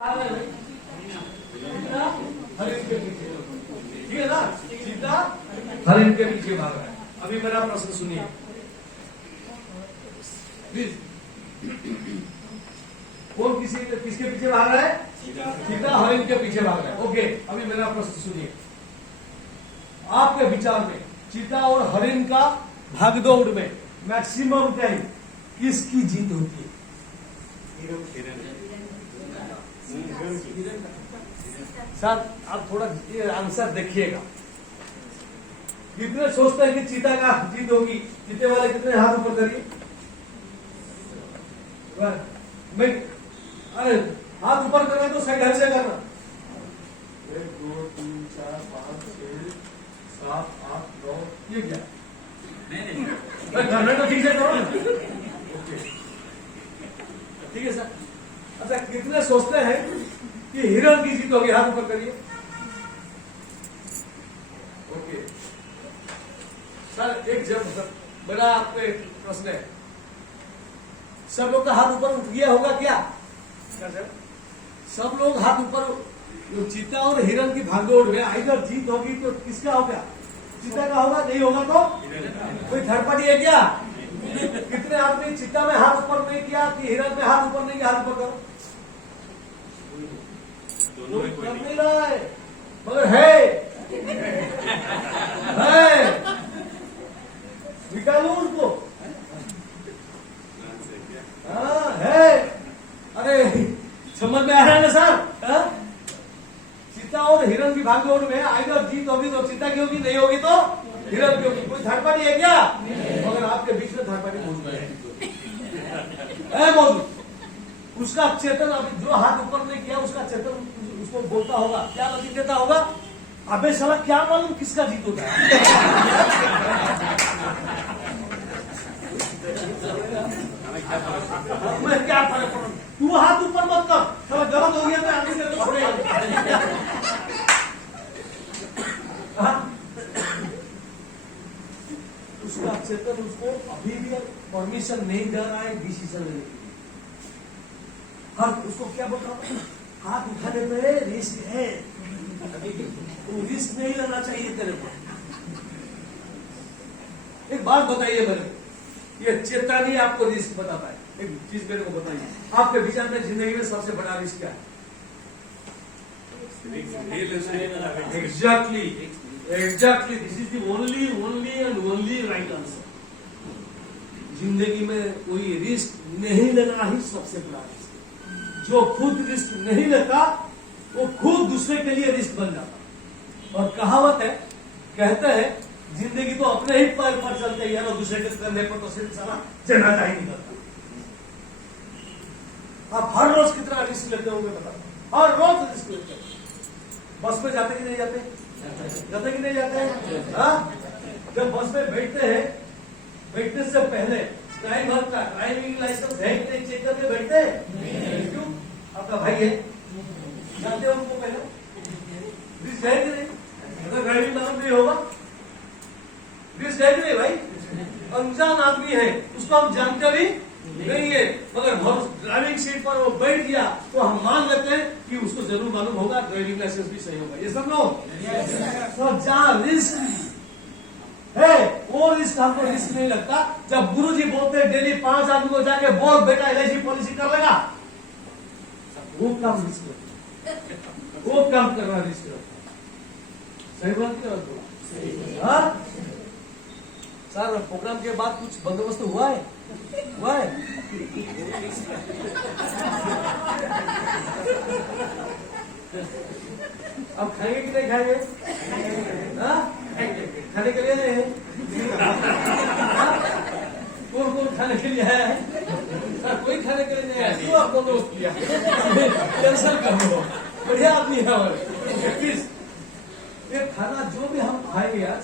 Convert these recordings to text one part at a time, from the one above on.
हरिण के पीछे, ठीक है ना। चीता हरिण के पीछे भाग रहा है। अभी मेरा प्रश्न सुनिए प्लीज। कौन किसके पीछे भाग रहा है? चीता हरिण के पीछे भाग रहा है। ओके, अभी मेरा प्रश्न सुनिए। आपके विचार में चीता और हरिण का भागदौड़ में मैक्सिमम टाइम किसकी जीत होती है? सर आप थोड़ा ये आंसर देखिएगा। कितने सोचते हैं कि चीता का जीत होगी? चीते वाले कितने हाथ ऊपर करिए। मैं अरे हाथ ऊपर करना तो सही ढंग से करना। 1 2 3 4 5 6 7 8 9 ये क्या? नहीं करना तो ठीक से करो ना। ओके ठीक है सर। अच्छा कितने सोचते हैं कि हिरण की जीत होगी? हाथ ऊपर करिए। ओके सर, एक जब बड़ा आपको एक प्रश्न है। सब लोग का हाथ ऊपर उठ गया होगा क्या सर? सब लोग हाथ ऊपर। चीता और हिरण की भागदौड़ में अगर जीत होगी तो किसका होगा? चीता का होगा। नहीं होगा तो कोई थर्ड पार्टी है क्या? कितने आदमी चीता में हाथ ऊपर नहीं किया कि हिरण में हाथ ऊपर नहीं किया? हाथ ऊपर करो। कर नहीं रहा है मगर है निकालो उसको। हाँ है। अरे समझ में आ रहा है ना सर? चीता और हिरण की भागदौड़ में अगर जीत होगी तो चीता की होगी, नहीं होगी तो हिरण की होगी। कोई थर्ड पार्टी है क्या? मगर आपके बीच में थर्ड पार्टी मौजूद है मौजूद। उसका चेतन अभी जो हाथ ऊपर नहीं किया उसका चेतन उसको बोलता होगा, क्या लगी देता होगा? अबे साला क्या मालूम किसका जीत होता है। मैं क्या फर्क पड़ा? तू हाथ ऊपर मत कर, साला गलत हो गया। मैं आगे से छोड़ेगा। उसका चेतन उसको अभी भी परमिशन नहीं दे रहा है डिसीजन लेने की। हाँ उसको क्या बोलता हूँ? हाथ उठाने पे रिस्क है, तो रिस्क नहीं लेना चाहिए तेरे को। एक बात बताइए मेरे, ये चेतावनी आपको रिस्क बताता है। एक चीज मेरे को बताइए, आपके विचार में जिंदगी में सबसे बड़ा रिस्क क्या है? Exactly this is the only and only right answer. जिंदगी में कोई रिस्क नहीं लेना ही सबसे बड़ा रिस्क। जो खुद रिस्क नहीं लेता वो खुद दूसरे के लिए रिस्क बन जाता। और कहावत है, कहते हैं जिंदगी तो अपने ही पैर पर चलते है और दूसरे के करने पर तो सिर्फ सारा जनाजा ही निकलता। आप हर रोज कितना रिस्क लेते होंगे बताओ? हर रोज रिस्क लेते हैं। बस में जाते कि नहीं जाते? जाते कि नहीं जाते? हाँ, जब बस में बैठते हैं, बैठने से पहले ड्राइवर का ड्राइविंग लाइसेंस है कि नहीं चेक करके बैठते हैं? क्यों? आपका भाई है, जानते हो उनको पहले रिस्क है कि नहीं? अगर ड्राइविंग लाइसेंस नहीं होगा रिस्क है कि नहीं भाई? अनजान आदमी है, उसको हम जानते भी नहीं है, मगर ड्राइविंग सीट पर वो बैठ गया तो हम मान लेते हैं कि उसको जरूर मालूम होगा ड्राइविंग लाइसेंस भी सही होगा। ये सब लोग तो जहाँ रिस्क है वो रिस्क हमको रिस्क नहीं लगता। जब गुरुजी बोलते हैं डेली 5 आदमी को जाके बोल बेटा LIC पॉलिसी कर लेगा, वो काम रिस्क लगता, वो काम करना रिस्क लगता। सही बात क्या? हाँ सर, प्रोग्राम के बाद कुछ बंदोबस्त हुआ है? हुआ है? अब खाएंगे कि नहीं खाएंगे? खाने के लिए नहीं है? कौन खाने के लिए आया है? सर कोई खाने के लिए नहीं आया। क्यों आपको दोस्त किया? कैंसल कर दो, बढ़िया आदमी है हमारे। ये खाना जो भी हम खाएंगे आज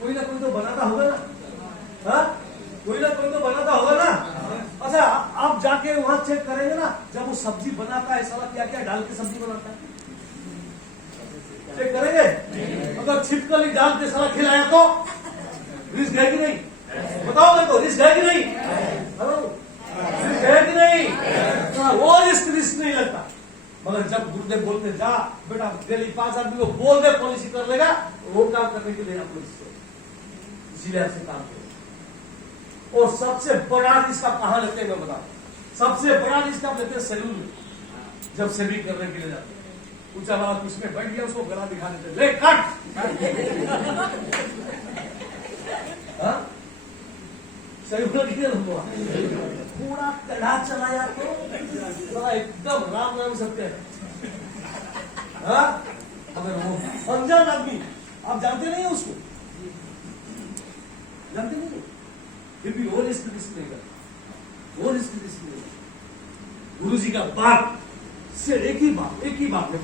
कोई ना कोई तो बनाता होगा ना। हाँ कोई ना कोई तो बनाता होगा ना। अच्छा आप जाके वहां चेक करेंगे ना, जब वो सब्जी बनाता है साला क्या क्या डाल के सब्जी बनाता है, चेक करेंगे? अगर छिपकली डाल के साला खिलाया तो रिस्क है कि नहीं? बताओ मेरे को, रिस्क है कि नहीं? हेलो रिस्क है कि नहीं? वो रिस्क नहीं लगता। मगर जब गुरुदेव बोलते जा बेटा डेली 5 आदमी को बोल दे पॉलिसी कर लेगा, वो काम करने के लिए आप लोग इसीलिए आपसे काम करें। और सबसे बड़ा रिस्क आप कहां लेते हैं मैं बताऊं, सबसे बड़ा रिस्क आप लेते हैं सैलून में। जब सेविंग करने के लिए जाते हैं, ऊंचा वाला उसमें बैठ गया, उसको गला दिखा देते, ले कट सही बोला, पूरा कड़ा चलाया तो एकदम राम नाम सत्य है। अगर वो अनजान आदमी, आप जानते नहीं है उसको, जानते नहीं है, फिर भी वो रिस्क नहीं करता, वो रिस्क नहीं करता। गुरु जी का बात से एक ही बात है,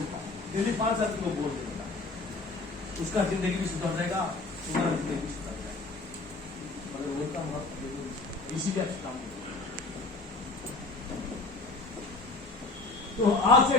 डेली 5 आदमी को बोल देगा, उसका जिंदगी भी सुधर जाएगा, तुम्हारा जिंदगी भी सुधर जाएगा। मगर वो काम इसीलिए अच्छा काम तो आज से